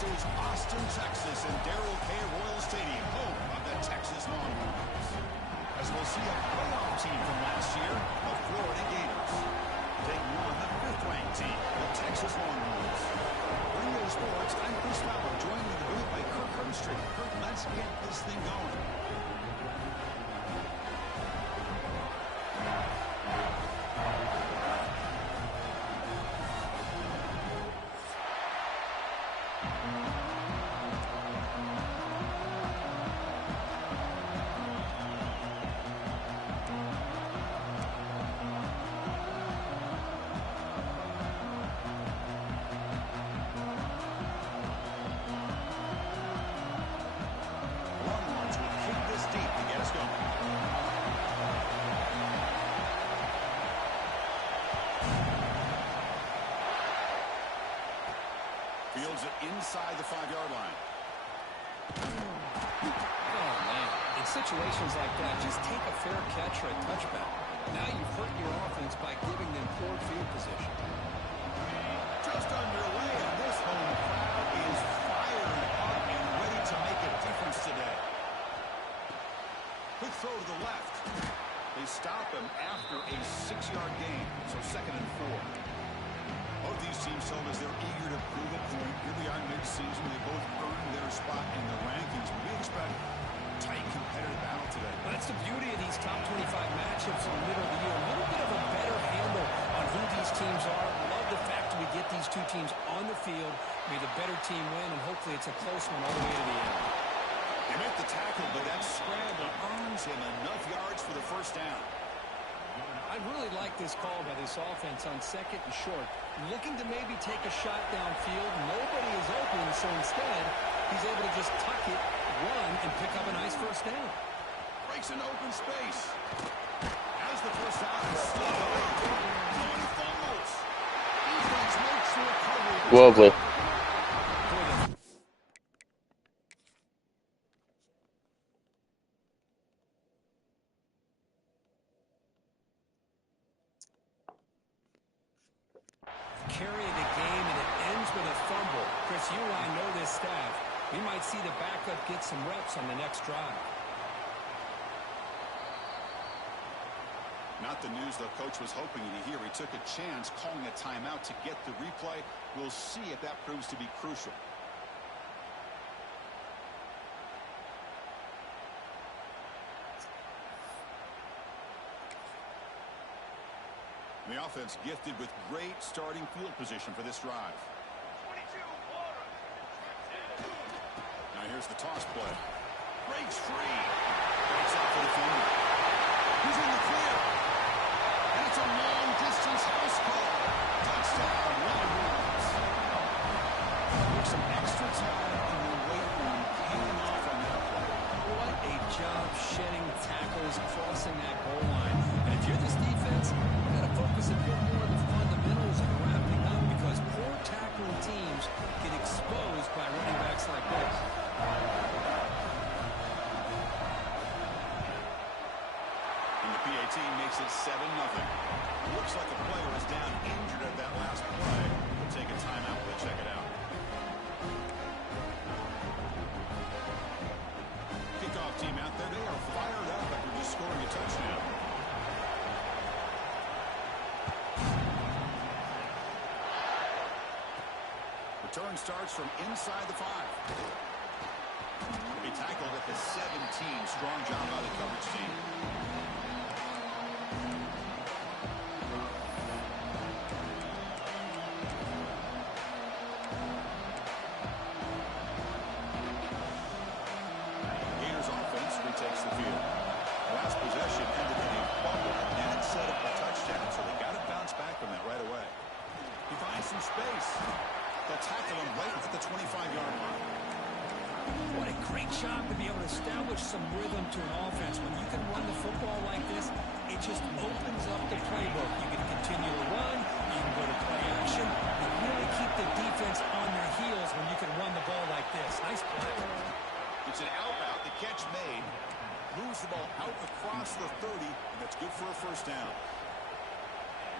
This is Austin, Texas, and Darrell K. Royal Stadium, home of the Texas Longhorns. As we'll see a playoff team from last year, the Florida Gators. Taking on the 5th-ranked team, the Texas Longhorns. Radio Sports, I'm Chris Fowler, joined in the booth by Kirk Herbstreit. Kirk, let's get this thing going. Fields it inside the 5-yard line. Oh, man. In situations like that, just take a fair catch or a touchback. Now you've hurt your offense by giving them poor field position. Just underway, and this home crowd is fired up and ready to make a difference today. Quick throw to the left. They stop him after a 6-yard gain, so 2nd and 4. Both these teams told us they're eager to prove a point. Here we are mid-season. They both earned their spot in the rankings. But we expect a tight, competitive battle today. Well, that's the beauty of these top 25 matchups in the middle of the year. A little bit of a better handle on who these teams are. Love the fact that we get these two teams on the field. May the better team win, and hopefully it's a close one all the way to the end. They make the tackle, but that scramble earns him enough yards for the first down. I really like this call by this offense on 2nd and short. Looking to maybe take a shot downfield. Nobody is open, so instead, he's able to just tuck it, run, and pick up a nice first down. Breaks an open space. Has the first down and slow. And fumbles. Defense makes the recovery. Lovely. Carry of the game, and it ends with a fumble. Chris, you and I know this staff. We might see the backup get some reps on the next drive. Not the news the coach was hoping to hear. He took a chance calling a timeout to get the replay. We'll see if that proves to be crucial. The offense gifted with great starting field position for this drive. Now here's the toss play. Breaks free. Breaks off the defender. He's in the clear. And it's a long-distance house call. Touchdown, Longhorns. There's some extra time in the weight room paying off on that play. What a job shedding tackles, crossing that goal line. And if you're this defense, you've got to focus a bit more on the fundamentals and wrapping up, because poor tackling teams get exposed by running backs like this. And the PAT makes it 7-0. Looks like a player is down injured at that last play. We'll take a timeout to check it out. Kickoff team out there, they are fired up after just scoring a touchdown. Return starts from inside the 5. He'll be tackled at the 17. Strong job by the coverage team. Gators offense retakes the field. Last possession ended in a fumble and it set up a touchdown, so they got to bounce back from that right away. He finds some space. They'll tackle him right at the 25-yard line. What a great job to be able to establish some rhythm to an offense. When you can run the football like this, it just opens up the playbook. You can continue to run, you can go to play action, and really keep the defense on their heels when you can run the ball like this. Nice play. It's an out route. The catch made. Moves the ball out across the 30, and that's good for a first down.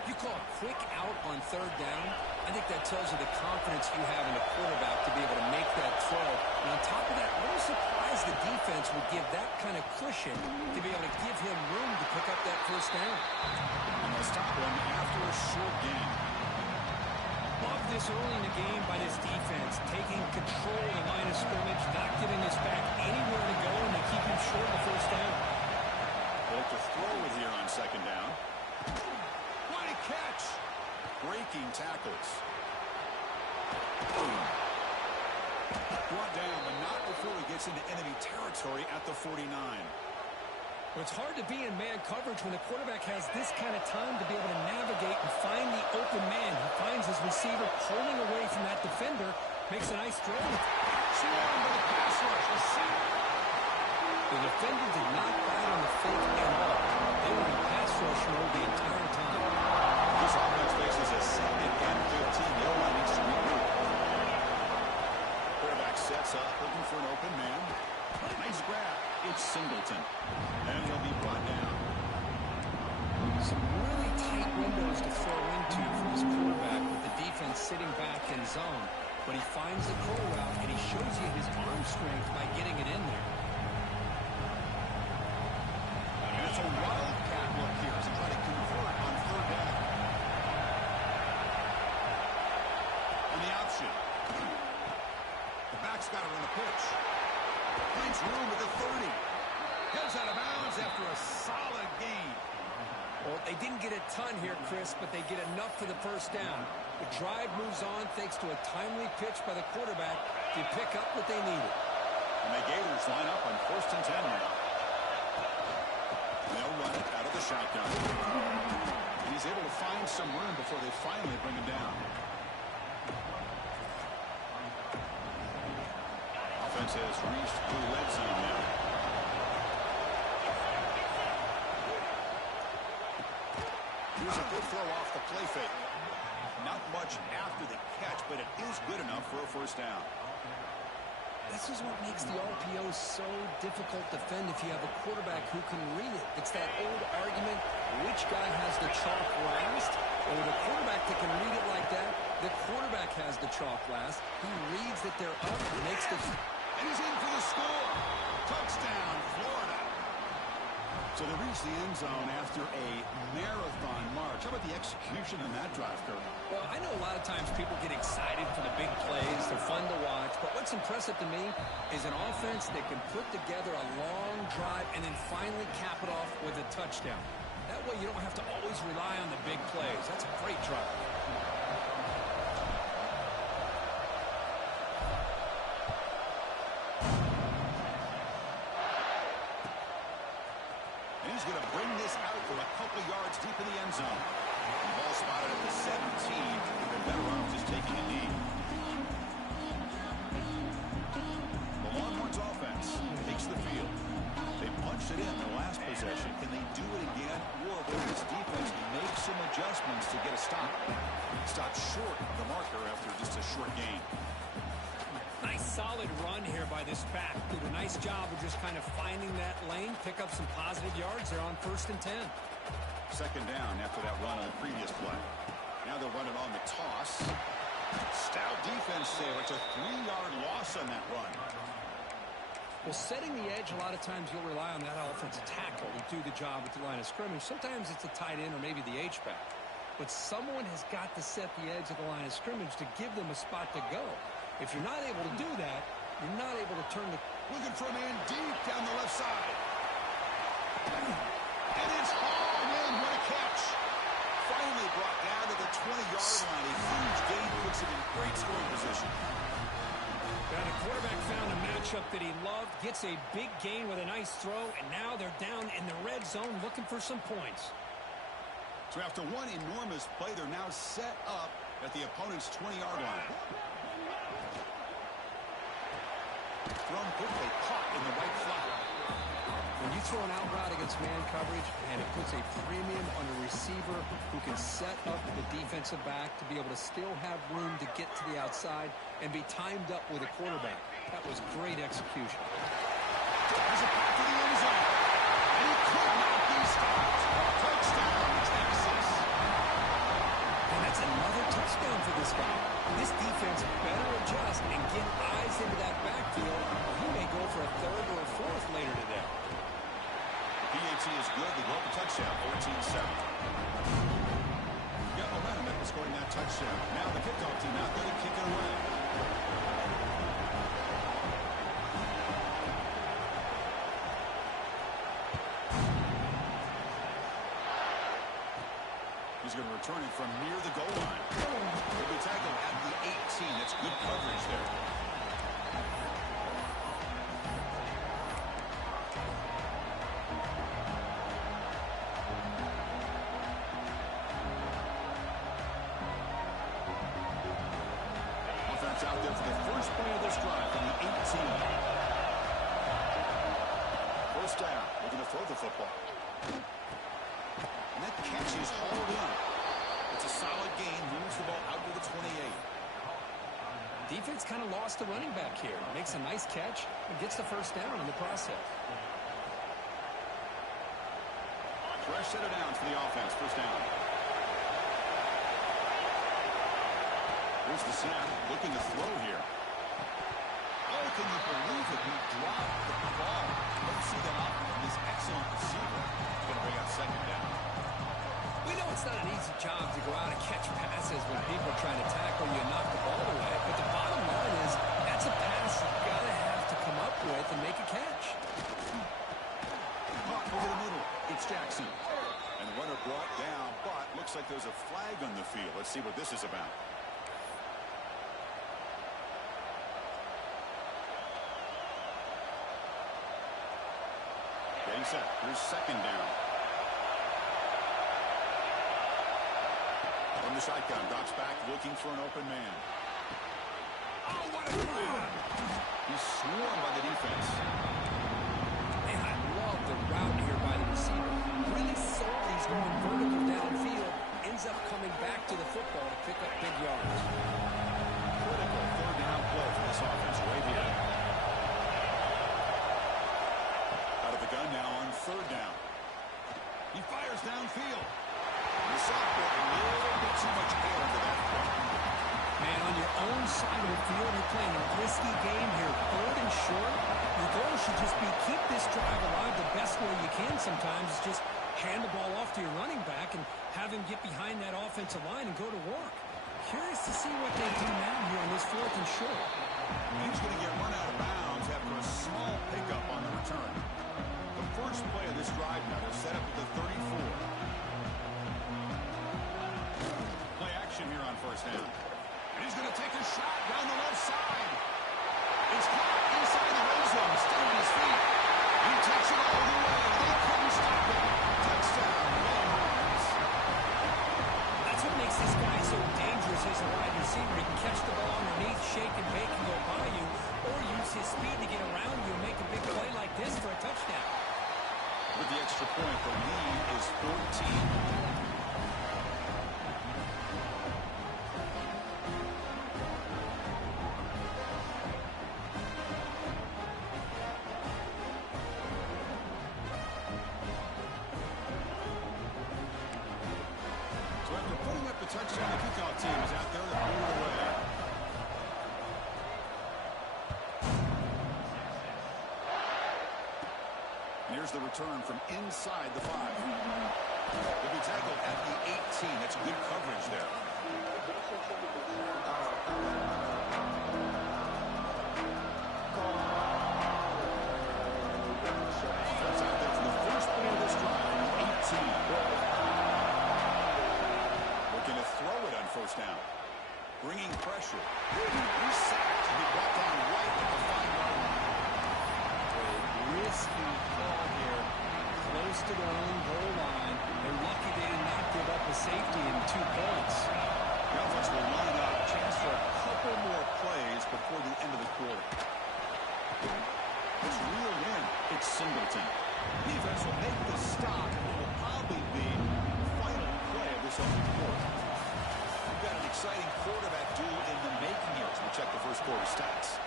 You call a quick out on 3rd down, I think that tells you the confidence you have in the quarterback to be able to make throw. And on top of that, a little surprised the defense would give that kind of cushion to be able to give him room to pick up that first down. And they'll stop him after a short gain. Love this early in the game by this defense, taking control of the line of scrimmage, not giving us back anywhere to go, and they keep him short of the first down. They'll have to throw it here on second down. What a catch! Breaking tackles. Brought down, but not before he gets into enemy territory at the 49. Well, it's hard to be in man coverage when the quarterback has this kind of time to be able to navigate and find the open man. He finds his receiver pulling away from that defender, makes a nice throw. Swarmed by the pass rush. The defender did not bite on the fake at all. They were in pass rush mode the entire time. This offense faces a 2nd and 15. The O-line needs to regroup. Quarterback sets up, looking for an open man. Nice grab. It's Singleton. And he'll be brought down. Some really tight windows to throw into for this quarterback with the defense sitting back in zone. But he finds the curl route, and he shows you his arm strength by getting it in there. And it's a wildcat look here as he tries to convert on third down. On the option. The back's got to run the pitch. Finds room at the 30. Goes out of bounds after a solid gain. Well, they didn't get a ton here, Chris, but they get enough for the first down. The drive moves on thanks to a timely pitch by the quarterback to pick up what they needed. And the Gators line up on 1st and 10 now. They'll run it out of the shotgun. He's able to find some room before they finally bring him down. Offense has reached the red zone now. Here's a good throw off the play fake. Not much after the catch, but it is good enough for a first down. This is what makes the RPO so difficult to defend if you have a quarterback who can read it. It's that old argument, which guy has the chalk last? Or with a quarterback that can read it like that, the quarterback has the chalk last. He reads that they're up and makes the... And he's in for the score. Touchdown, Florida. So they reach the end zone after a marathon march. How about the execution in that drive, Kirk? Well, I know a lot of times people get excited for the big plays. They're fun to watch. But what's impressive to me is an offense that can put together a long drive and then finally cap it off with a touchdown. That way you don't have to always rely on the big plays. That's a great drive. He's going to bring this out from a couple yards deep in the end zone. The ball spotted at the 17. The better off just taking a knee. The Longhorns offense takes the field. They punched it in their last possession. Can they do it again? Or will this defense make some adjustments to get a stop? Stop short of the marker after just a short gain. Nice solid run here by this back. Did a nice job of just kind of finding that lane, pick up some positive yards. They're on 1st and 10. Second down after that run on the previous play. Now they'll run it on the toss. Stout defense there. It's a 3-yard loss on that run. Well, setting the edge, a lot of times you'll rely on that offensive tackle to do the job at the line of scrimmage. Sometimes it's a tight end or maybe the H-back. But someone has got to set the edge of the line of scrimmage to give them a spot to go. If you're not able to do that, you're not able to turn the... Looking for a man deep down the left side. And it's hauled in. What a catch. Finally brought down to the 20-yard line. A huge gain puts him in great scoring position. Now the quarterback found a matchup that he loved, gets a big gain with a nice throw, and now they're down in the red zone looking for some points. So after one enormous play, they're now set up at the opponent's 20-yard line. Thrown quickly, caught in the right flat. When you throw an out route against man coverage, and it puts a premium on a receiver who can set up the defensive back to be able to still have room to get to the outside and be timed up with a quarterback. That was great execution. Has it back to the end zone. And he could not be stopped. Touchdown, Texas. And that's another touchdown for this guy. This defense better adjust and get eyes into that back. He's going to return it from near the goal line. He'll be tackled at the 18. That's good coverage there. Offense out there for the first play of this drive from the 18. First down. We're going to throw the football. And that catch is hauled in. It's a solid gain. Moves the ball out to the 28. Defense kind of lost the running back here. Makes a nice catch and gets the first down in the process. Fresh set of downs for the offense. First down. Here's the snap. Looking to throw here. Oh, can you believe it? He dropped the ball. Don't see that often from this excellent receiver. He's going to bring out second down. We know it's not an easy job to go out and catch passes when people are trying to tackle you and knock the ball away. But the bottom line is that's a pass you've got to have to come up with and make a catch. Caught over the middle. It's Jackson. And the runner brought down, but looks like there's a flag on the field. Let's see what this is about. Getting set. Here's second down. From the shotgun, drops back, looking for an open man. Oh, what a throw! He's swarmed by the defense. Man, I love the route here by the receiver. Really sold he's going vertical downfield. Ends up coming back to the football to pick up big yards. Critical third down play for this offense right here. Out of the gun now on third down. He fires downfield. The sophomore, a little bit too much air into that throw. Man, on your own side of the field, you're playing a risky game here. Third and short. Your goal should just be keep this drive alive the best way you can sometimes. Is just hand the ball off to your running back and have him get behind that offensive line and go to work. Curious to see what they do now here on this fourth and short. He's going to get run out of bounds after a small pickup on the return. The first play of this drive now, they're set up at the 34. Play action here on first down. And he's going to take a shot down the left side. It's caught inside the red zone, still on his feet. He takes it all the way. They couldn't stop him. Touchdown, Longhorns. That's what makes this guy so dangerous as a wide receiver. He can catch the ball underneath, shake and bake and go by you, or use his speed to get around you and make a big play like this for a touchdown. With the extra point, the lead is 14. So after putting up the touchdown, the kickoff team is out there to move it away. And here's the return from inside the 5. He'll be tackled at the 18. That's good coverage there. Offense out there for the first play of this drive, 18. Looking to throw it on first down. Bringing pressure. He's sacked to be brought down right at the 5-yard line. Risky call here, close to their own goal line. They're lucky they did not give up a safety in 2 points. The offense will line up. Chance for a couple more plays before the end of the quarter. It's reeled in. It's Singleton. Defense will make the stop. It will probably be the final play of this opening quarter. We've got an exciting quarterback duel in the making here as we check the first quarter stats.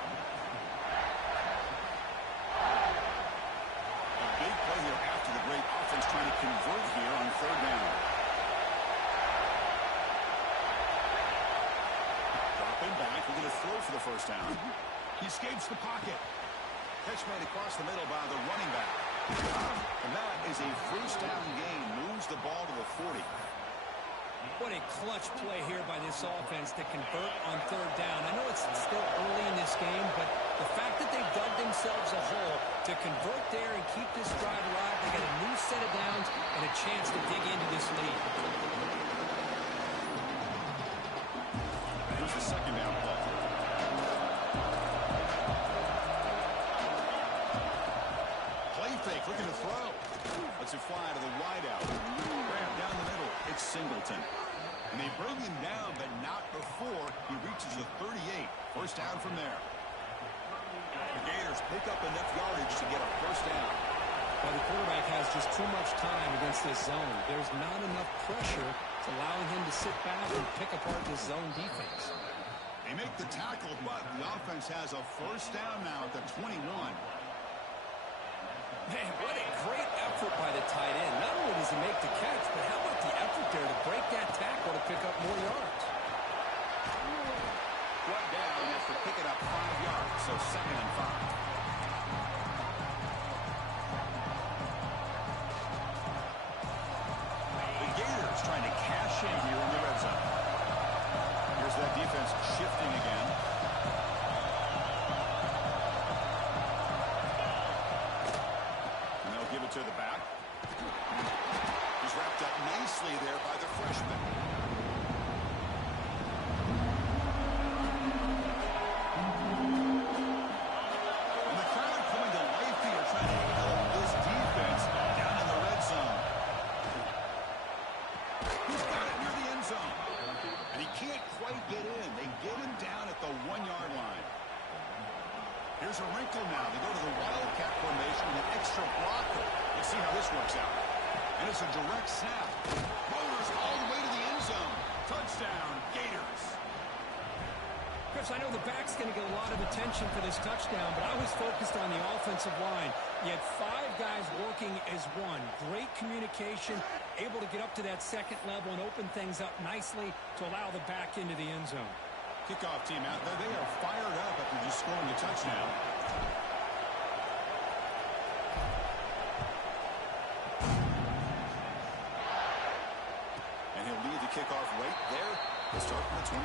Big play here after the great offense trying to convert here on third down. Dropping back, we're going to throw for the first down. He escapes the pocket. Catch made across the middle by the running back. And that is a first down gain. Moves the ball to the 40. What a clutch play here by this offense to convert on third down. I know it's still early in this game, but the fact that they've dug themselves a hole to convert there and keep this drive alive, they got a new set of downs and a chance to dig into this lead. Here's the second down play. Play fake, looking to throw. Lets it fly to the wideout. Grab down the middle. It's Singleton. And they bring him down, but not before he reaches the 38. First down from there. The Gators pick up enough yardage to get a first down. Well, the quarterback has just too much time against this zone. There's not enough pressure to allowing him to sit back and pick apart this zone defense. They make the tackle, but the offense has a first down now at the 21. Man, what a great effort by the tight end. Not only does he make the catch, but how about the effort there to break that tackle to pick up more yards? Brought down after picking up 5 yards, so 2nd and 5. The Gators trying to cash in here in the red zone. Here's that defense shifting again. And they'll give it to the back. He's wrapped up nicely there by the freshman. Here's a wrinkle now. They go to the Wildcat formation with an extra blocker. Let's see how this works out. And it's a direct snap. Motors all the way to the end zone. Touchdown, Gators. Chris, I know the back's going to get a lot of attention for this touchdown, but I was focused on the offensive line. You had 5 guys working as one. Great communication, able to get up to that second level and open things up nicely to allow the back into the end zone. Kickoff team out there. They are fired up after just scoring a touchdown. And he'll lead the kickoff right there. He'll start from the 25.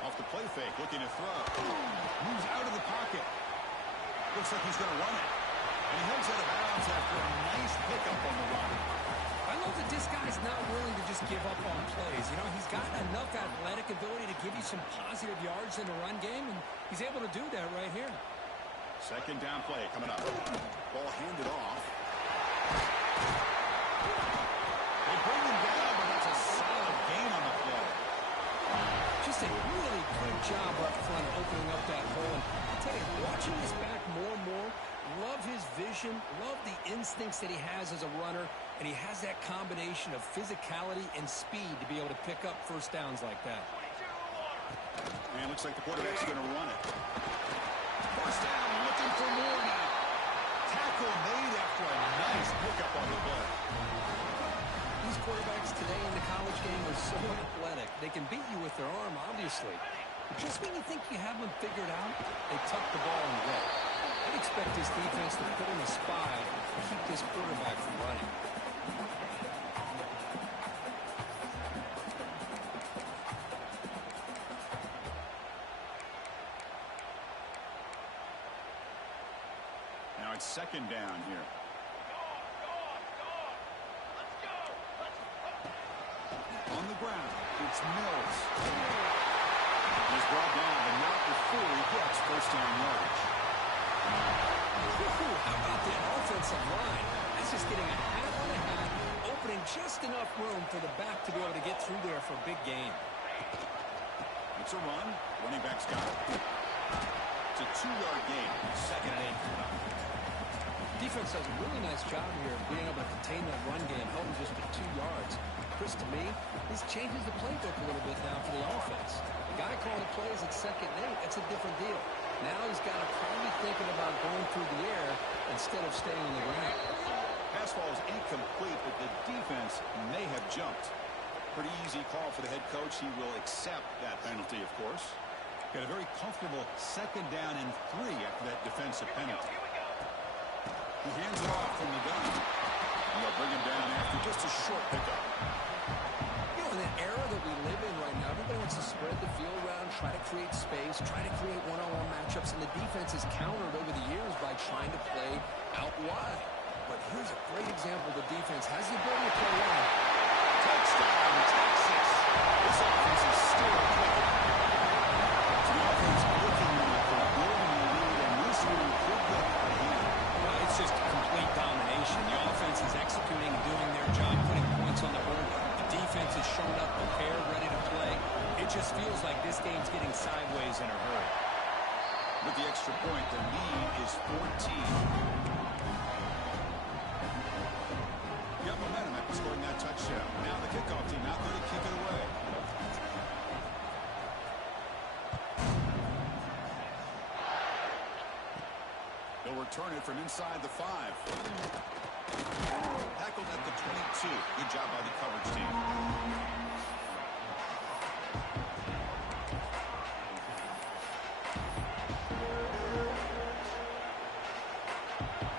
Off the play fake, looking to throw. Moves out of the pocket. Looks like he's going to run it. And he heads out of bounds after a nice pickup on the run. I love that this guy's not willing to just give up on plays. You know, he's got enough athletic ability to give you some positive yards in the run game, and he's able to do that right here. Second down play coming up. Ball handed off. They bring him down, but that's a solid gain on the play. Just a really good job up front of opening up that hole. And I'll tell you, watching this back more and more, love his vision, love the instincts that he has as a runner, and he has that combination of physicality and speed to be able to pick up first downs like that. And looks like the quarterback's going to run it. First down, looking for more now. Tackle made after a nice pickup on the play. These quarterbacks today in the college game are so athletic. They can beat you with their arm, obviously. But just when you think you have them figured out, they tuck the ball and go. I'd expect this defense to put in a spy and keep this quarterback from running. Now it's second down here. On the ground, it's Mills. He's brought down, but not before he gets first down yardage. How about the offensive line? That's just getting a hat on a hat, opening just enough room for the back to be able to get through there for a big gain. It's a run. Running back's got it. It's a 2-yard gain. Second and 8 coming up. Defense does a really nice job here of being able to contain that run game, held him just to 2 yards. Chris, to me, this changes the playbook a little bit now for the offense. The guy calling the plays at 2nd and 8, that's a different deal. Now he's got to probably thinking about going through the air instead of staying on the ground. Pass ball is incomplete, but the defense may have jumped. Pretty easy call for the head coach. He will accept that penalty, of course. Got a very comfortable 2nd down and 3 after that defensive penalty. He hands it off from the gun. And they'll bring him down after just a short pickup. You know, in the era that we live in right now, everybody wants to spread the field around, try to create space, try to create one-on-one matchups, and the defense has countered over the years by trying to play out wide. But here's a great example. The defense has the ability to play wide. Touchdown, Texas. This offense is still clicking. The offense looking like they're building a lead, and this one could get out of hand. Well, it's just complete domination. The offense is executing and doing their job, putting points on the board. The defense has shown up prepared, ready to play. It just feels like this game's getting sideways in a hurry. With the extra point, the lead is 14. Got momentum after scoring that touchdown. Now the kickoff team out there to kick it away. They'll return it from inside the 5. Tackled at the 22. Good job by the coverage team.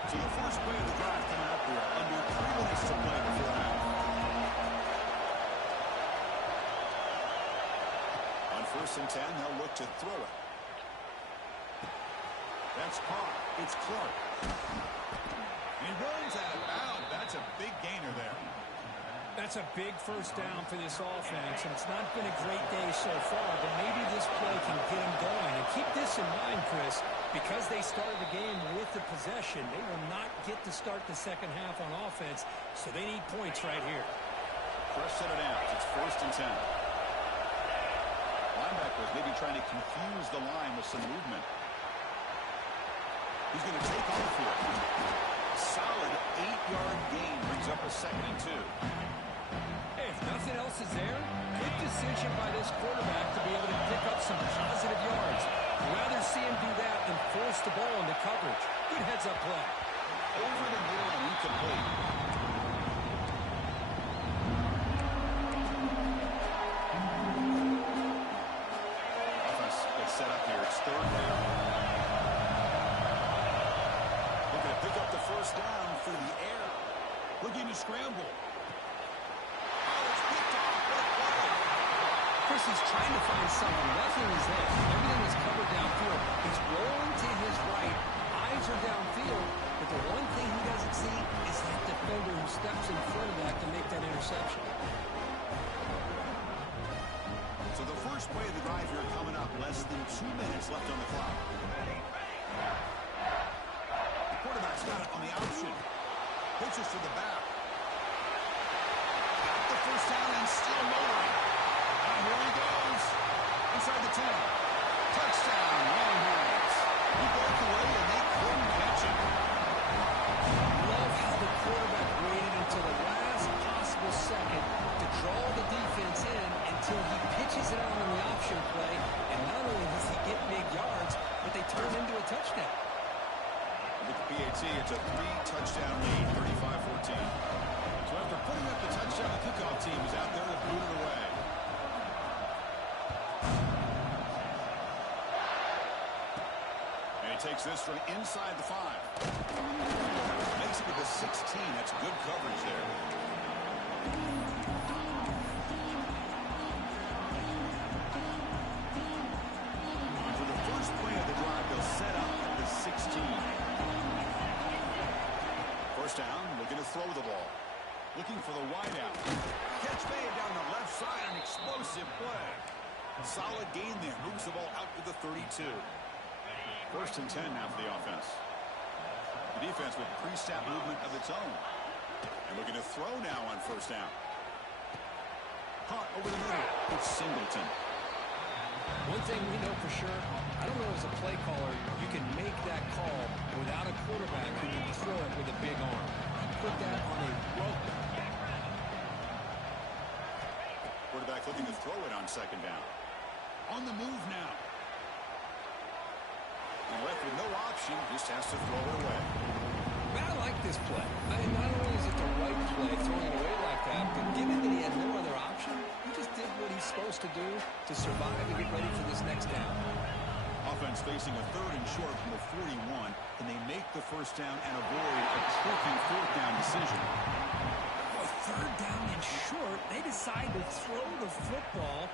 So the first play of the drive coming up here. Under 3 minutes to play before half. On 1st and 10, they'll look to throw it. That's caught. It's Clark. He runs out of bounds. That's a big gainer there. That's a big first down for this offense, and it's not been a great day so far, but maybe this play can get them going. And keep this in mind, Chris, because they started the game with the possession, they will not get to start the second half on offense, so they need points right here. Fresh set it out. It's 1st and 10. Linebackers maybe trying to confuse the line with some movement. He's going to take off here. Solid 8-yard gain brings up a 2nd and 2. Hey, if nothing else is there, good decision by this quarterback to be able to pick up some positive yards. I'd rather see him do that than force the ball into coverage. Good heads-up play. Over the middle and incomplete. Offense gets set up here. It's 3rd down. Looking to pick up the first down through the air. Looking to scramble. Oh, it's picked off. What a play. Chris is trying to find someone. Nothing is there. Everything is covered downfield. He's rolling to his right. Eyes are downfield. But the one thing he doesn't see is that defender who steps in front of that to make that interception. So the first play of the drive here coming up. Less than 2 minutes left on the clock. The quarterback's got it on the option. Pitches to the back. Got the first down and still motoring. And here he goes. Inside the 10. Touchdown, Longhorns. He broke away and they couldn't catch him. Love how the quarterback waited until the last possible second to draw the defense in until he pitches it out on the option play. And not only does he get big yards, but they turn into a touchdown. With the PAT, it's a 3-touchdown lead, 35-14. So after putting up the touchdown, the kickoff team is out there to boot it away. And he takes this from inside the 5. Makes it to the 16. That's good coverage there. For the first play of the drive, they'll set up at the 16. First down, looking to throw the ball. Looking for the wideout. Catch made down the left side, an explosive play. Solid gain there. Moves the ball out to the 32. 1st and 10 now for the offense. The defense with pre-snap movement of its own. And looking to throw now on 1st down. Caught over the middle. It's Singleton. One thing we know for sure, I don't know as a play caller, you can make that call without a quarterback who can throw it with a big arm. Put that on a rope. Quarterback looking to throw it on 2nd down. On the move now. And left with no option, just has to throw it away. Man, I like this play. I mean, not only is it the right play, throwing it away like that, but given that he had no other option, he just did what he's supposed to do to survive and get ready for this next down. Offense facing a 3rd and short from the 41. Can they make the first down and avoid a tricky 4th down decision? third down and short. They decide to throw the football,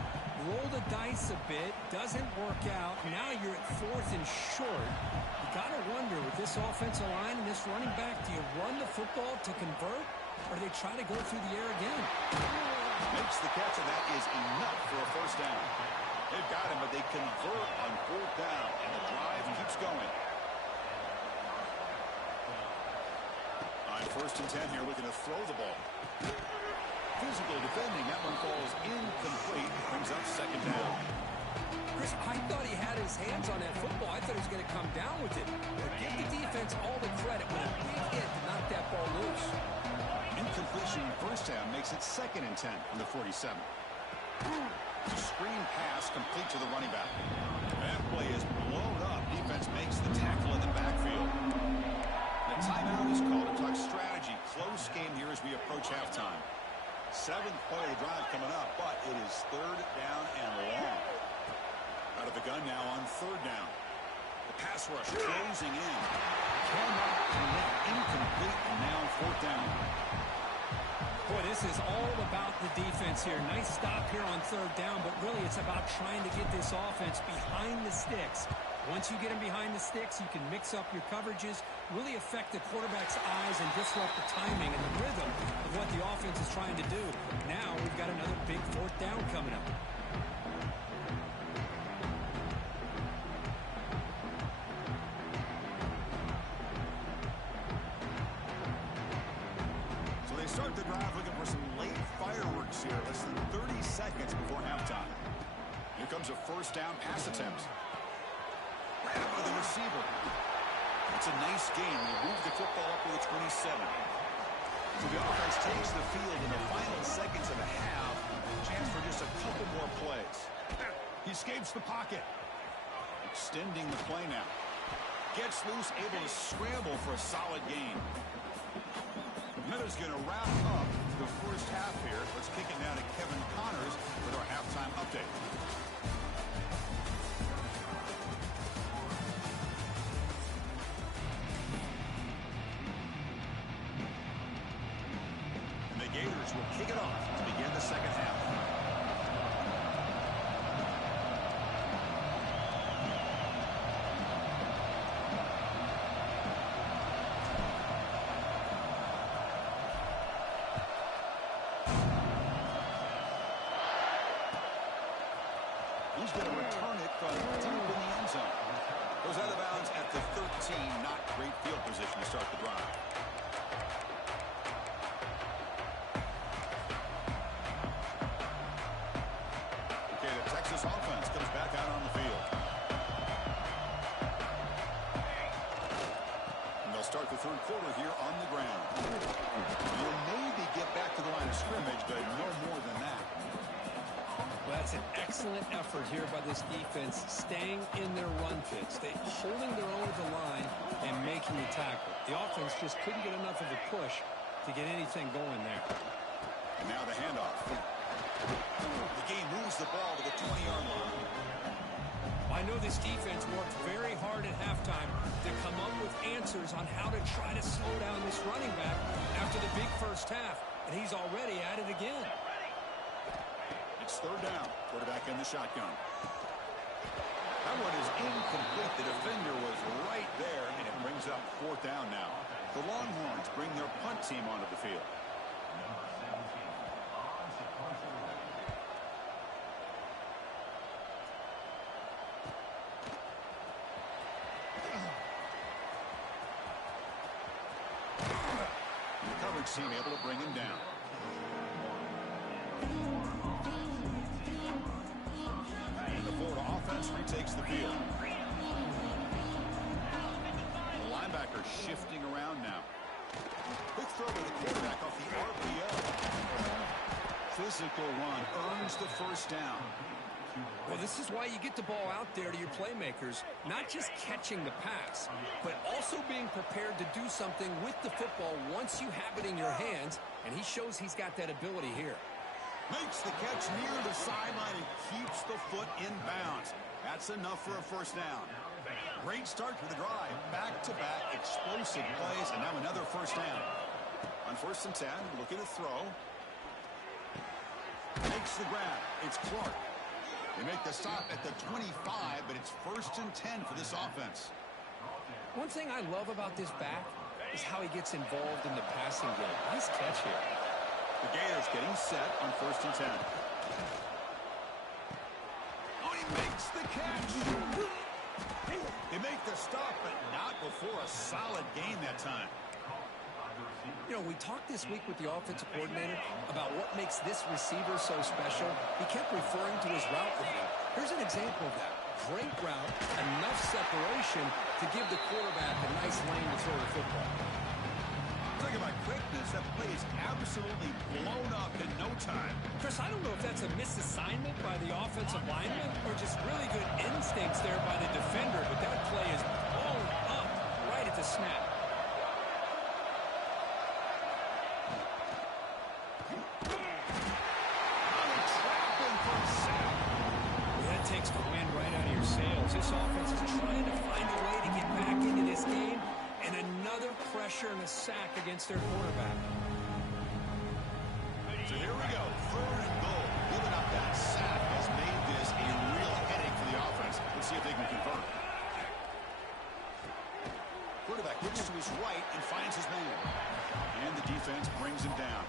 roll the dice a bit, doesn't work out. Now you're at fourth and short. You got to wonder, with this offensive line and this running back, do you run the football to convert, or do they try to go through the air again? Makes the catch, and that is enough for a first down. They've got him, but they convert on fourth down, and the drive keeps going. On first and 10 here, looking to throw the ball. Physical defending. That one falls incomplete. Brings up second down. Chris, I thought he had his hands on that football. I thought he was going to come down with it. But give the defense all the credit with a big hit to knock that ball loose. Incompletion first down makes it second and 10 on the 47. Screen pass complete to the running back. That play is blown up. Defense makes the tackle in the backfield. The timeout is called to talk strategy. Close game here as we approach halftime. Seventh play of the drive coming up, but it is third down and long. Out of the gun now on third down. The pass rush closing in. Cannot connect, incomplete, and now fourth down. Boy, this is all about the defense here. Nice stop here on third down, but really it's about trying to get this offense behind the sticks. Once you get them behind the sticks, you can mix up your coverages, really affect the quarterback's eyes and disrupt the timing and the rhythm of what the offense is trying to do. Now we've got another big fourth down coming up. So they start the drive looking for some late fireworks here. Less than 30 seconds before halftime. Here comes a first down pass attempt. Grab by the receiver. It's a nice game. They move the football up to the 27. So the offense takes the field in the final seconds of the half. Chance for just a couple more plays. He escapes the pocket. Extending the play now. Gets loose, able to scramble for a solid gain. Miller's going to wrap up the first half here. Let's kick it now to Kevin Connors with our halftime update. Gators will kick it off to begin the second half. He's going to return it from deep in the end zone. Goes out of bounds at the 13. Not great field position to start the drive. Texas offense comes back out on the field. And they'll start the third quarter here on the ground. You'll maybe get back to the line of scrimmage, but no more than that. Well, that's an excellent effort here by this defense, staying in their run fits. They holding their own at the line and making the tackle. The offense just couldn't get enough of a push to get anything going there. And now the handoff. The game moves the ball to the 20-yard line. I know this defense worked very hard at halftime to come up with answers on how to try to slow down this running back after the big first half, and he's already at it again. It's third down. Quarterback in the shotgun. That one is incomplete. The defender was right there, and it brings up fourth down now. The Longhorns bring their punt team onto the field. Team able to bring him down. And the Florida offense retakes the field. The linebacker shifting around now. Quick throw to the quarterback off the RPO. Physical run earns the first down. Well, this is why you get the ball out there to your playmakers, not just catching the pass, but also being prepared to do something with the football once you have it in your hands, and he shows he's got that ability here. Makes the catch near the sideline and keeps the foot in bounds. That's enough for a first down. Great start to the drive. Back-to-back explosive plays, and now another first down. On 1st and 10, looking to throw. Makes the grab. It's Clark. They make the stop at the 25, but it's 1st and 10 for this offense. One thing I love about this back is how he gets involved in the passing game. Nice catch here. The Gators getting set on 1st and 10. Oh, he makes the catch. They make the stop, but not before a solid gain that time. You know, we talked this week with the offensive coordinator about what makes this receiver so special. He kept referring to his route running. Here's an example of that. Great route, enough separation to give the quarterback a nice lane to throw the football. Talking about quickness, that play is absolutely blown up in no time. Chris, I don't know if that's a misassignment by the offensive lineman or just really good instincts there by the defender, but that play is blown up right at the snap. Takes the wind right out of your sails. This offense is trying to find a way to get back into this game, and another pressure and a sack against their quarterback. So here we go, 3rd and goal. Giving up that sack has made this a real headache for the offense. Let's see if they can convert. Quarterback looks to his right and finds his man. And the defense brings him down.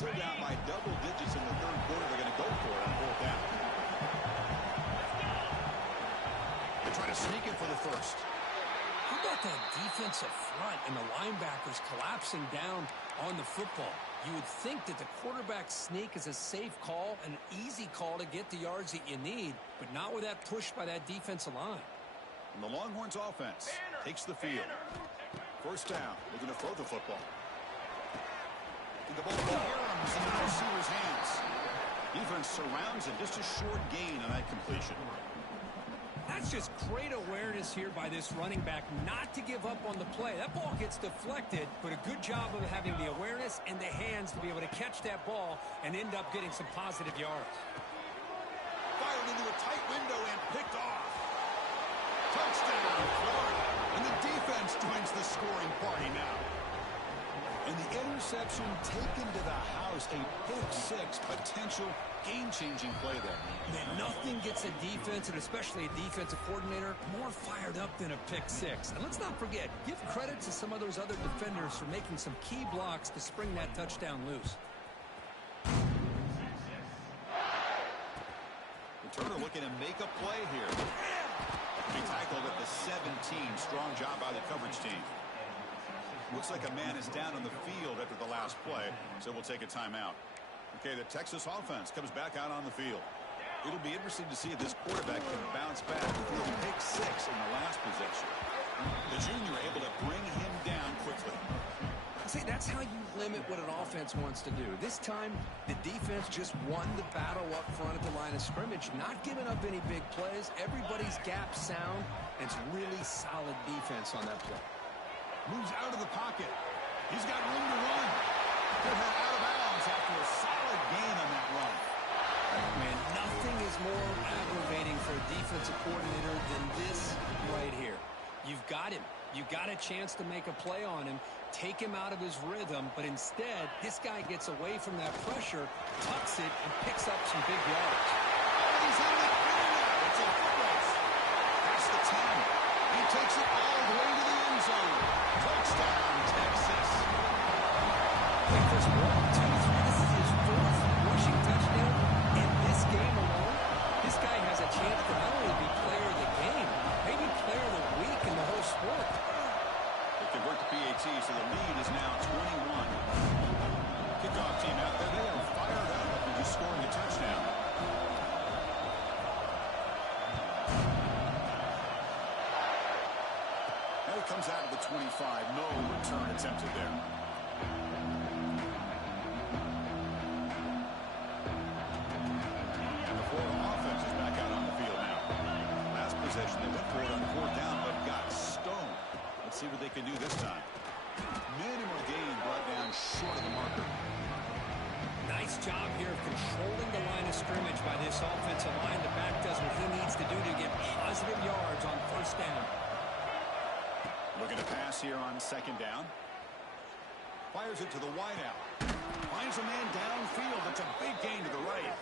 Still down by double digits in the 3rd quarter. They're going to go for it on 4th down. They try to sneak it for the 1st. How about that defensive front and the linebackers collapsing down on the football? You would think that the quarterback sneak is a safe call, an easy call to get the yards that you need, but not with that push by that defensive line. And the Longhorns offense takes the field. 1st down. Looking to throw the football. The ball caroms into the receiver's hands. Defense surrounds him. Just a short gain on that completion. That's just great awareness here by this running back not to give up on the play. That ball gets deflected, but a good job of having the awareness and the hands to be able to catch that ball and end up getting some positive yards. Fired into a tight window and picked off. Touchdown, Florida. And the defense joins the scoring party now. And the interception taken to the house, a pick-6 potential game-changing play there. Man, nothing gets a defense, and especially a defensive coordinator, more fired up than a pick-6. And let's not forget, give credit to some of those other defenders for making some key blocks to spring that touchdown loose. Turner looking to make a play here. He tackled at the 17. Strong job by the coverage team. Looks like a man is down on the field after the last play, so we'll take a timeout. Okay, the Texas offense comes back out on the field. It'll be interesting to see if this quarterback can bounce back with a pick-6 in the last possession. The junior able to bring him down quickly. See, that's how you limit what an offense wants to do. This time, the defense just won the battle up front at the line of scrimmage, not giving up any big plays. Everybody's gap sound, and it's really solid defense on that play. Moves out of the pocket. He's got room to run. Put him out of bounds after a solid gain on that run. Man, nothing is more aggravating for a defensive coordinator than this right here. You've got him. You got a chance to make a play on him, take him out of his rhythm, but instead, this guy gets away from that pressure, tucks it, and picks up some big yards. Oh, he's in the air. It's a foot race. Past the 10. He takes it all the way to the end zone. Touchdown, Texas. Hey, Chris, 1, 2, 3. This is his 4th rushing touchdown in this game alone. This guy has a chance to not only be player of the game, maybe player of the week in the whole sport. They convert the PAT, so the lead is now 21. Kickoff team out there. They are fired up after just scoring a touchdown. Now he comes out of the 25. No return attempted there. And the Florida offense is back out on the field now. Last possession, they went for it on 4th down, but got stopped. see what they can do this time. Minimal gain brought down short of the marker. Nice job here of controlling the line of scrimmage by this offensive line. The back does what he needs to do to get positive yards on first down. Looking to pass here on second down. Fires it to the wideout. Finds a man downfield. It's a big gain to the right.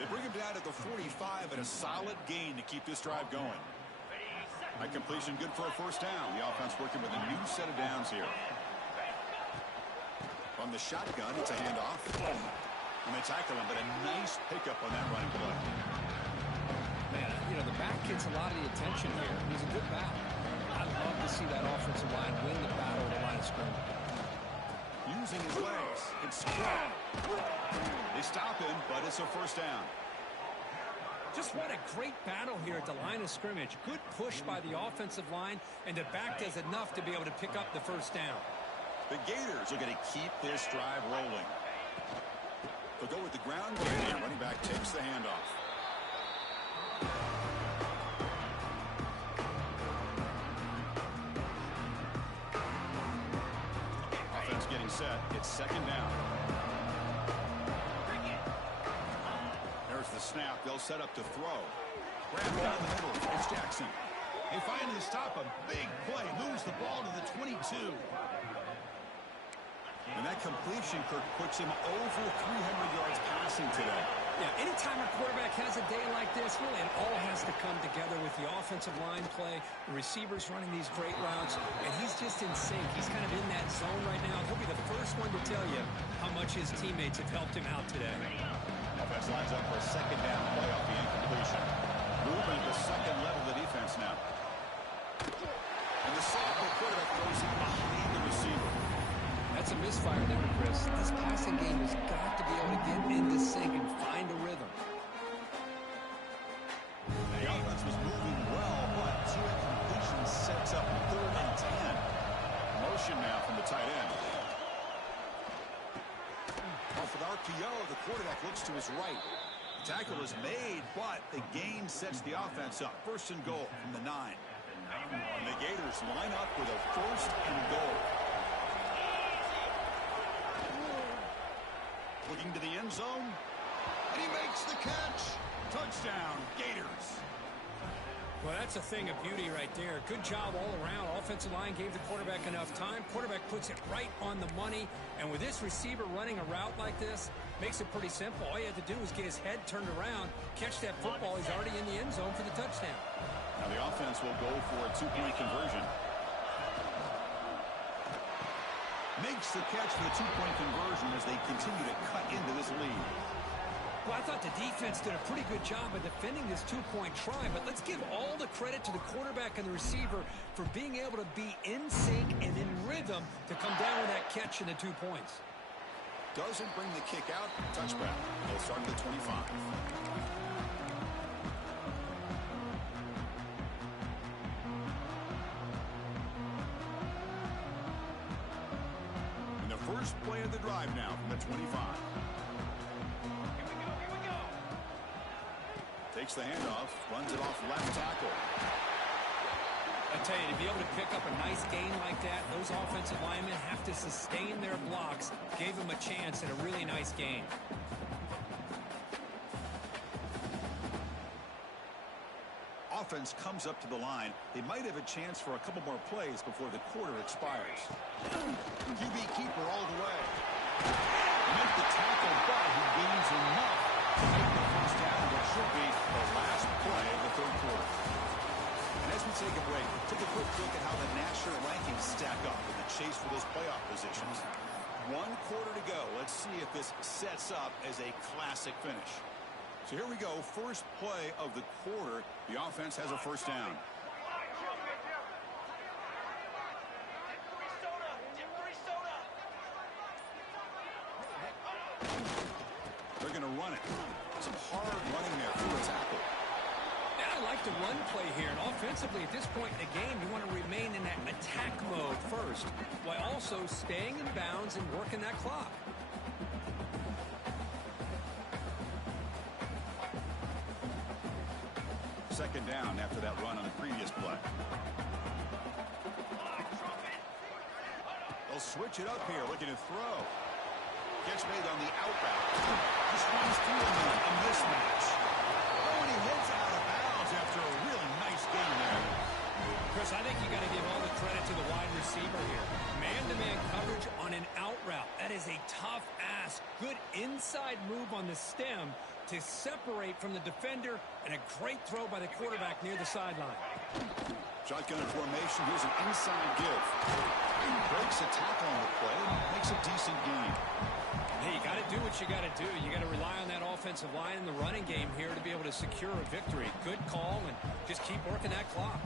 They bring him down to the 45 at a solid gain to keep this drive going. That completion good for a first down. The offense working with a new set of downs here. From the shotgun, it's a handoff. And they tackle him, but a nice pickup on that running play. Man, you know, the back gets a lot of the attention here. He's a good back. I'd love to see that offensive line win the battle of the line of scrimmage. Using his legs. It's strong. They stop him, but it's a first down. Just what a great battle here at the line of scrimmage. Good push by the offensive line, and the back does enough to be able to pick up the first down. The Gators are going to keep this drive rolling. They'll go with the ground game. Running back takes the handoff. Offense getting set. It's second down. There's the snap. They'll set up to throw. Grab down the middle. It's Jackson. They finally stop a big play. Moves the ball to the 22. And that completion, Kirk, puts him over 300 yards passing today. Yeah, anytime a quarterback has a day like this, really it all has to come together with the offensive line play, the receivers running these great routes, and he's just in sync. He's kind of in that zone right now. He'll be the first one to tell you how much his teammates have helped him out today. Offense lines up for a second down play off the incompletion. Moving to second level of the defense now. And the sophomore quarterback throws it behind the receiver. That's a misfire there, Chris. This passing game has got to be able to get into sync and find a rhythm. The offense was moving well, but two incompletions sets up 3rd and 10. Motion now from the tight end. Off with RPO, the quarterback looks to his right. The tackle is made, but the gain sets the offense up. 1st and goal from the 9. And the Gators line up with a 1st and goal. Looking to the end zone, and he makes the catch. Touchdown, Gators. Well, that's a thing of beauty right there. Good job all around. Offensive line gave the quarterback enough time. Quarterback puts it right on the money. And with this receiver running a route like this, makes it pretty simple. All you have to do is get his head turned around, catch that football. He's already in the end zone for the touchdown. Now the offense will go for a 2-point conversion. Makes the catch for the 2-point conversion as they continue to cut into this lead. Well, I thought the defense did a pretty good job of defending this 2-point try, but let's give all the credit to the quarterback and the receiver for being able to be in sync and in rhythm to come down with that catch and the 2 points. Doesn't bring the kick out. Touchback. They'll start at the 25. First play of the drive now from the 25. Here we go. Takes the handoff, runs it off left tackle. I tell you, to be able to pick up a nice gain like that, those offensive linemen have to sustain their blocks. Gave them a chance at a really nice gain. Offense comes up to the line. They might have a chance for a couple more plays before the quarter expires. QB keeper all the way. Make the tackle, but he gains enough to make the first down what should be the last play of the 3rd quarter. And as we take a break, take a quick look at how the national rankings stack up in the chase for those playoff positions. 1 quarter to go. Let's see if this sets up as a classic finish. So here we go. First play of the quarter. The offense has a first down. They're going to run it. Some hard running there through a tackle. Yeah, I like the run play here. And offensively, at this point in the game, you want to remain in that attack mode first, while also staying in bounds and working that clock. Second down after that run on the previous play. switch it up here, looking to throw. Gets made on the out route. Just runs through a mismatch. Oh, and he hits out of bounds after a really nice game there. Chris, I think you got to give all the credit to the wide receiver here. Man-to-man coverage on an out route. That is a tough ask. Good inside move on the stem to separate from the defender, and a great throw by the quarterback near the sideline. Shotgun formation. Here's an inside give. Breaks a tackle on the play and makes a decent gain. Hey, you got to do what you got to do. You got to rely on that offensive line in the running game here to be able to secure a victory. Good call, and just keep working that clock.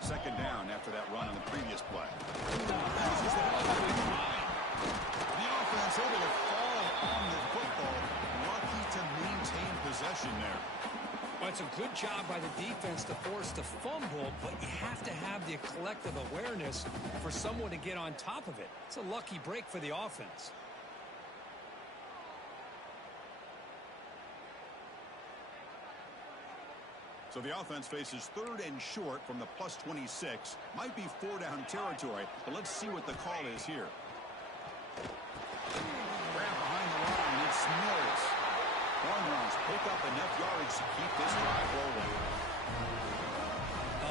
Second down after that run on the previous play. The offense able to fall on the football. Lucky to maintain possession there. Well, it's a good job by the defense to force the fumble, but you have to have the collective awareness for someone to get on top of it. It's a lucky break for the offense. So the offense faces third and short from the plus 26. Might be 4-down territory, but let's see what the call is here. Grab behind the line, it's Mills. Hornets pick up enough yardage to keep this drive rolling.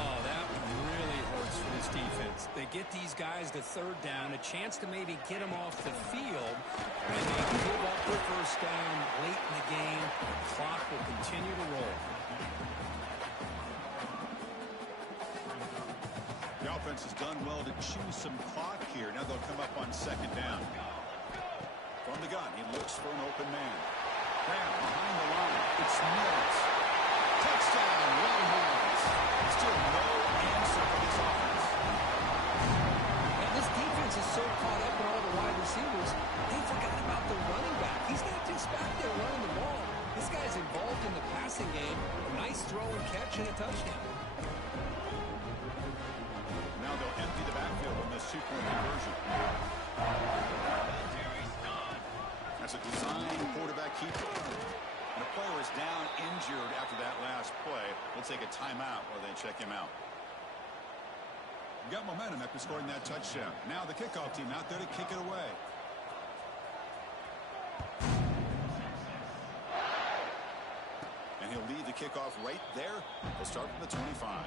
Oh, that really hurts for this defense. They get these guys to third down, a chance to maybe get them off the field, and they give up the first down late in the game. The clock will continue to roll. The offense has done well to choose some clock here. Now they'll come up on second down. From the gun, he looks for an open man. Graham behind the line. It's Mills. Touchdown, Longhorns. Still no answer for this offense. Now this defense is so caught up in all the wide receivers, they forgot about the running back. He's not just back there running the ball. This guy's involved in the passing game. A nice throw and catch and a touchdown. Now they'll empty the backfield on this two-point conversion. That's a design quarterback keeper. And a player is down injured after that last play. We'll take a timeout while they check him out. Got momentum after scoring that touchdown. Now the kickoff team out there to kick it away. And he'll lead the kickoff right there. They'll start from the 25.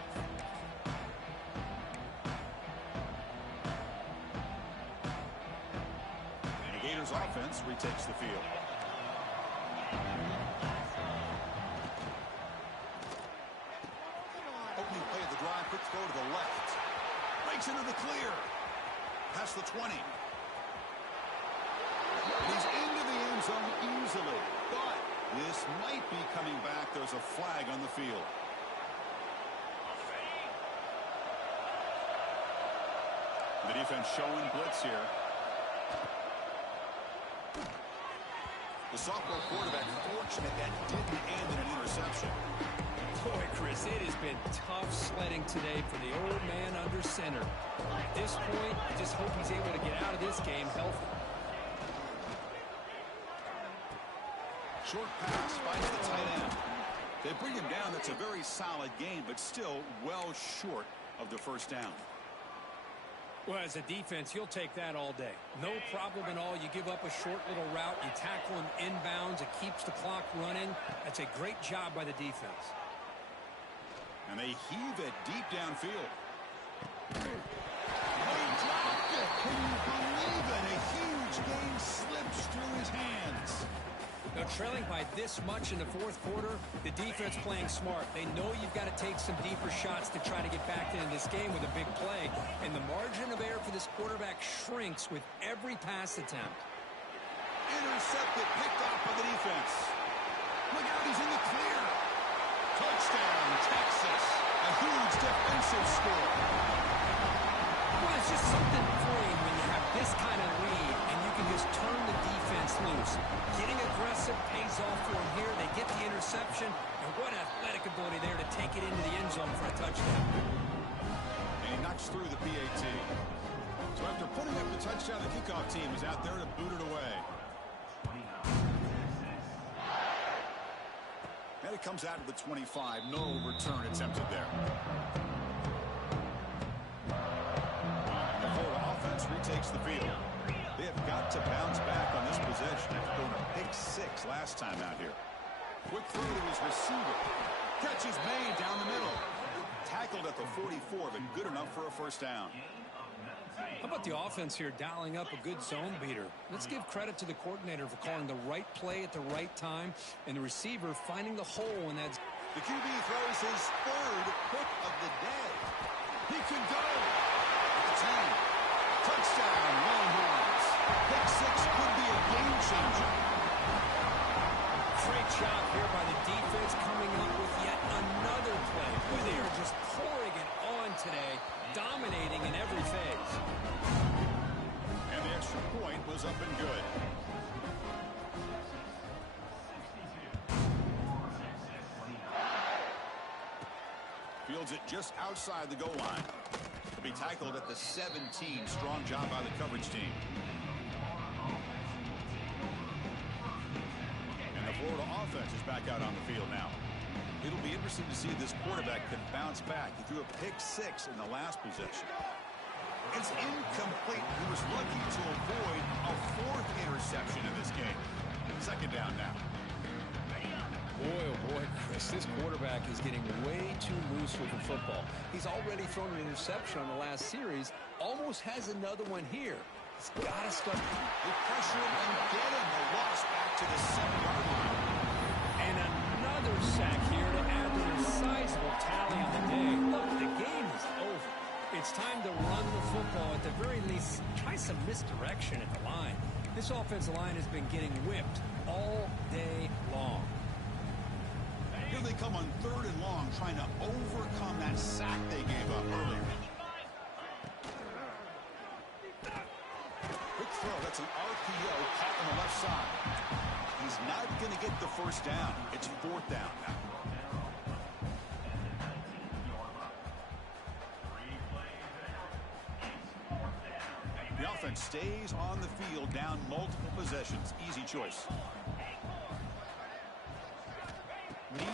Gators offense retakes the field. Opening play of the drive, quick throw to the left. Breaks into the clear. Past the 20. He's into the end zone easily, but this might be coming back. There's a flag on the field. The defense showing blitz here. The sophomore quarterback fortunate that didn't end in an interception. Boy, Chris, it has been tough sledding today for the old man under center. At this point, I just hope he's able to get out of this game healthy. Short pass finds the tight end. They bring him down. That's a very solid game, but still well short of the first down. Well, as a defense, you'll take that all day. No problem at all. You give up a short little route. You tackle him inbounds. It keeps the clock running. That's a great job by the defense. And they heave it deep downfield. They dropped it. Can you believe it? A huge game slips through his hands. Now, trailing by this much in the fourth quarter, the defense playing smart. They know you've got to take some deeper shots to try to get back into this game with a big play. And the margin of error for this quarterback shrinks with every pass attempt. Intercepted, picked off by the defense. Look out, he's in the clear. Touchdown, Texas. A huge defensive score. Well, it's just something freeing when you have this kind of lead and you can just turn the defense loose. Getting aggressive pays off for them here. They get the interception, and what athletic ability there to take it into the end zone for a touchdown. And he knocks through the PAT. So after putting up the touchdown, the kickoff team is out there to boot it away. And it comes out of the 25. No return attempted there. And the Florida offense retakes takes the field. They have got to bounce back on this possession after going a pick 6 last time out here. Quick throw to his receiver. Catch is made down the middle. Tackled at the 44, but good enough for a first down. How about the offense here dialing up a good zone beater? Let's give credit to the coordinator for calling the right play at the right time and the receiver finding the hole in that. The QB throws his 3rd pick of the day. He can go. 10. Touchdown, Longhorns. Pick 6 could be a game changer. Great job here by the defense coming up with yet another play where they are just pouring it on today, dominating in every phase. And the extra point was up and good. Fields it just outside the goal line. He'll be tackled at the 17. Strong job by the coverage team. And the Florida offense is back out on the field now. It'll be interesting to see if this quarterback can bounce back. He threw a pick 6 in the last possession. It's incomplete. He was lucky to avoid a 4th interception in this game. 2nd down now. Boy, oh boy, Chris, this quarterback is getting way too loose with the football. He's already thrown an interception on the last series, almost has another one here. He's got to start. They pressure him and get him. A loss back to the 7-yard line. And another sack here to add to their sizable tally on the day. Look, the game is over. It's time to run the football. At the very least, try some misdirection at the line. This offensive line has been getting whipped all day long. Here they come on 3rd and long, trying to overcome that sack they gave up earlier. Quick throw. That's an RPO caught on the left side. He's not going to get the first down. It's 4th down now. The offense stays on the field, down multiple possessions. Easy choice.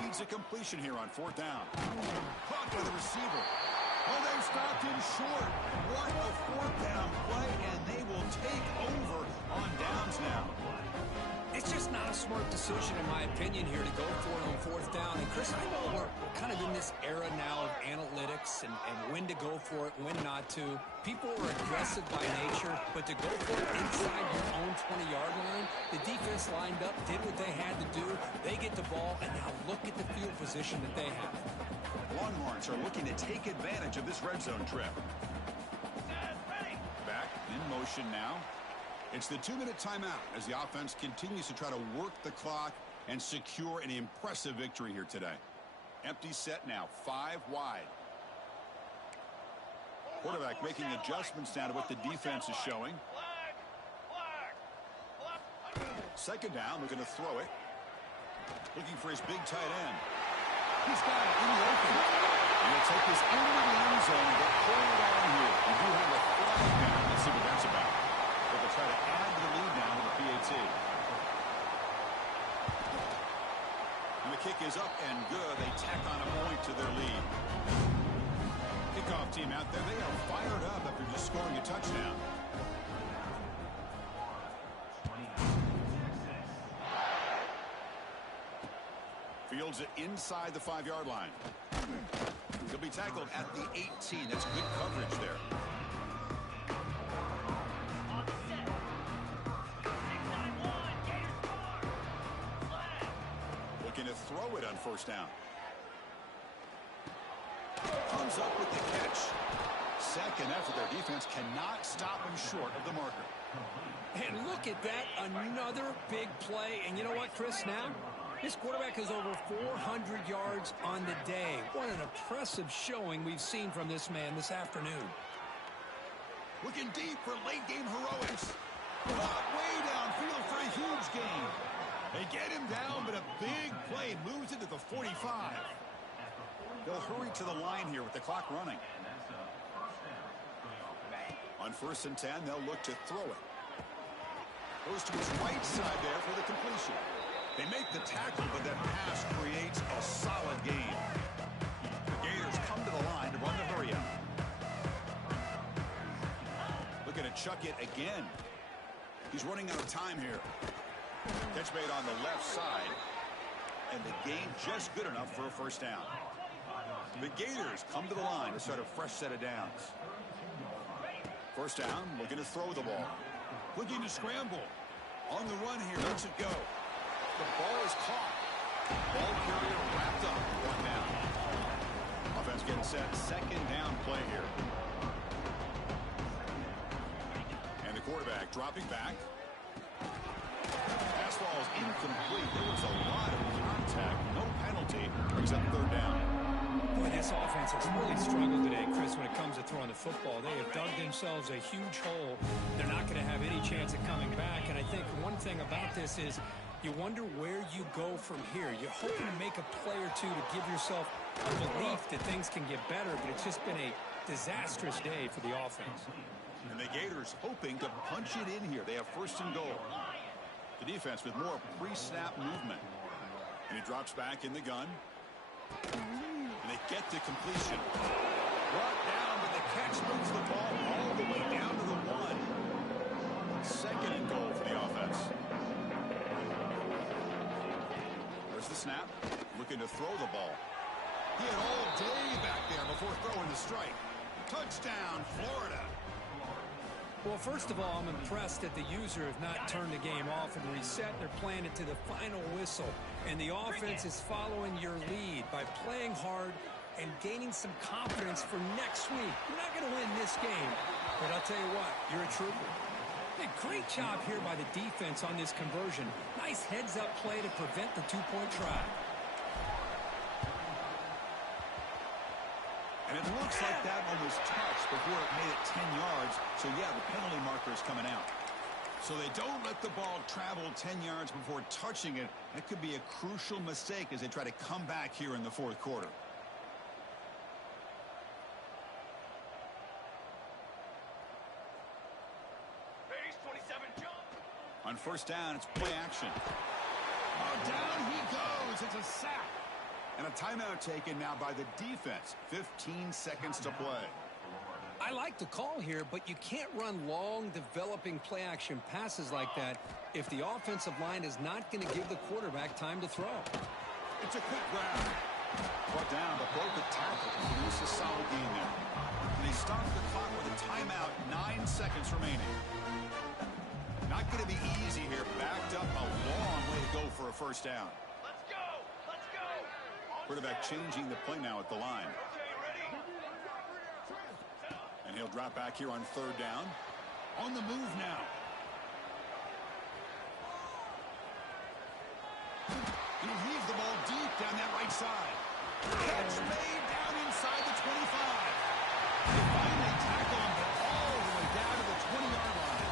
Needs a completion here on 4th down. Caught by the receiver. Oh, they've stopped him short. What a 4th down play, and they will take over on downs now. It's just not a smart decision, in my opinion, here to go for it on 4th down. And, Chris, I know we're kind of in this era now of analytics and when to go for it, when not to. People are aggressive by nature, but to go for it inside your own 20-yard line, the defense lined up, did what they had to do. They get the ball, and now look at the field position that they have. Longhorns are looking to take advantage of this red zone trip. Back in motion now. It's the 2-minute timeout as the offense continues to try to work the clock and secure an impressive victory here today. Empty set now, 5 wide. Quarterback making adjustments now to what the defense is showing. 2nd down, looking to throw it. Looking for his big tight end. He's got it in the open. And he'll take this into the end zone, but hold on here. We do have a flag down. Let's see what that's about. They'll try to add to the lead now with the PAT. And the kick is up and good. They tack on a point to their lead. Kickoff team out there. They are fired up after just scoring a touchdown. Fields it inside the 5-yard line. He'll be tackled at the 18. That's good coverage there. Looking to throw it on 1st down. Comes up with the catch. 2nd effort. Their defense cannot stop him short of the marker. And look at that, another big play. And you know what, Chris, now? This quarterback has over 400 yards on the day. What an impressive showing we've seen from this man this afternoon. Looking deep for late-game heroics. Caught way downfield for a huge gain. They get him down, but a big play moves it to the 45. They'll hurry to the line here with the clock running. On 1st and 10, they'll look to throw it. Goes to his right side there for the completion. They make the tackle, but that pass creates a solid gain. The Gators come to the line to run the hurry out. Looking to going to chuck it again. He's running out of time here. Catch made on the left side. And the gain just good enough for a first down. The Gators come to the line to start a fresh set of downs. First down, looking to throw the ball. Looking to scramble. On the run here, lets it go. The ball is caught. Ball carrier wrapped up, one down. Offense getting set, second down play here. And the quarterback dropping back. Pass ball is incomplete. There was a lot of contact, no penalty. Brings up third down. Boy, this offense has really struggled today, Chris, when it comes to throwing the football. They have dug themselves a huge hole. They're not going to have any chance of coming back. And I think one thing about this is you wonder where you go from here. You're hoping to make a play or two to give yourself a belief that things can get better, but it's just been a disastrous day for the offense. And the Gators hoping to punch it in here. They have first and goal. The defense with more pre-snap movement. And he drops back in the gun. And they get to completion. Brought down, but the catch moves the ball all the way down to the 1. Second and goal for the offense. There's the snap. Looking to throw the ball. He had all day back there before throwing the strike. Touchdown, Florida. Well, first of all, I'm impressed that the user have not turned the game off and reset. They're playing it to the final whistle. And the offense is following your lead by playing hard and gaining some confidence for next week. You're not going to win this game, but I'll tell you what, you're a trooper. Hey, great job here by the defense on this conversion. Nice heads-up play to prevent the two-point try. And it looks like that one was touched before it made it 10 yards. So, yeah, the penalty marker is coming out. So they don't let the ball travel 10 yards before touching it. That could be a crucial mistake as they try to come back here in the fourth quarter. On first down, it's play action. Oh, down he goes. It's a sack. And a timeout taken now by the defense. 15 seconds to play. I like the call here, but you can't run long, developing play-action passes like that if the offensive line is not going to give the quarterback time to throw. It's a quick grab. Brought down, but broke the tackle. Produce a solid gain there. And they stop the clock with a timeout. 9 seconds remaining. Not going to be easy here. Backed up a long way to go for a first down. Let's go! Let's go! Quarterback changing the play now at the line. And he'll drop back here on third down. On the move now. He'll leave the ball deep down that right side. Catch made down inside the 25. They finally tackle him all the way down to the 20-yard line.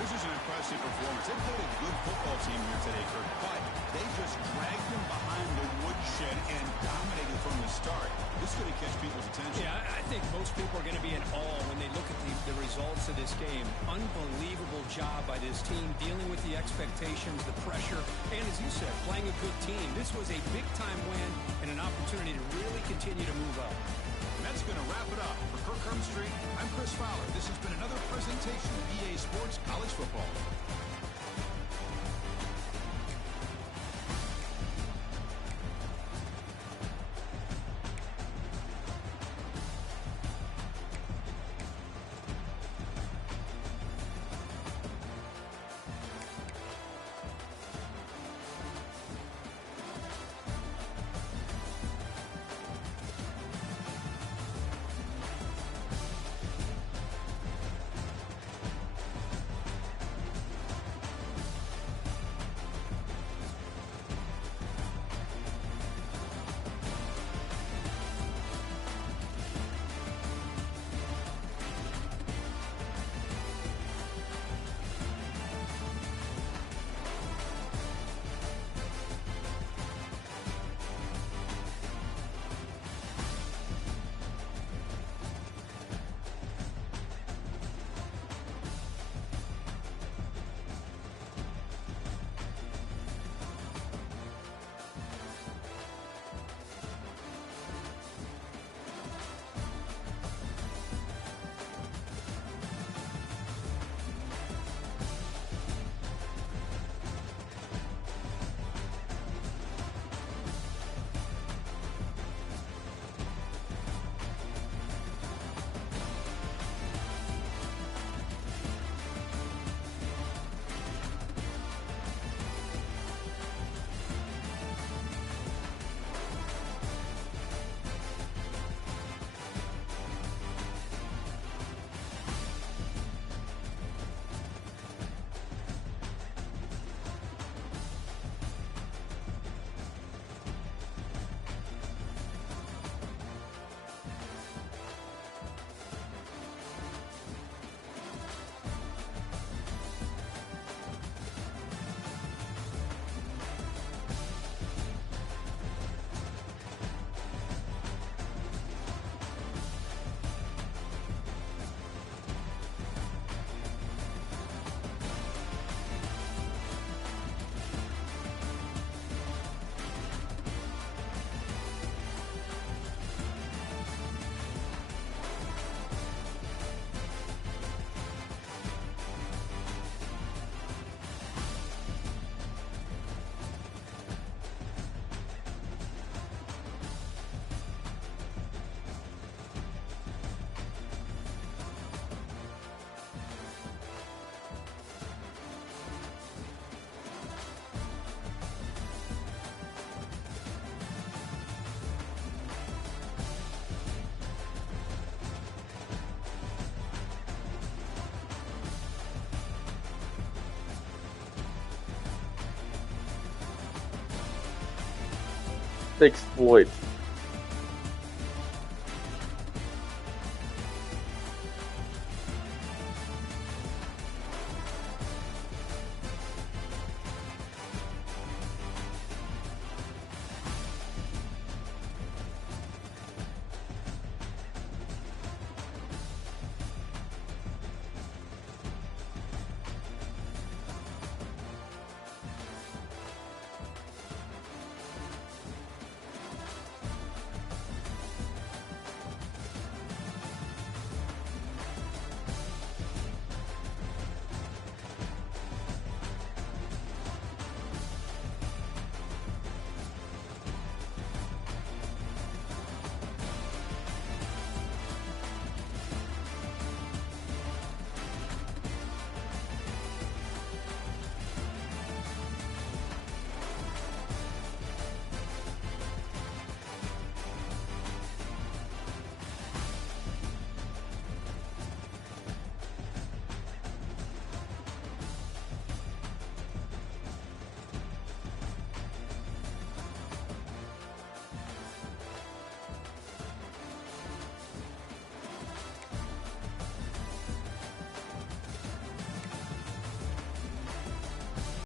This is an impressive performance. They played a good football team here today, Kirk, but they just dragged them behind the woodshed and dominated from the start. This is going to catch people's attention. Yeah, I think most people are going to be in awe when they look at the results of this game. Unbelievable job by this team dealing with the expectations, the pressure, and as you said, playing a good team. This was a big-time win and an opportunity to really continue to move up. And that's going to wrap it up. For Kirk Herbstreit, I'm Chris Fowler. This has been another presentation of EA Sports College Football. exploit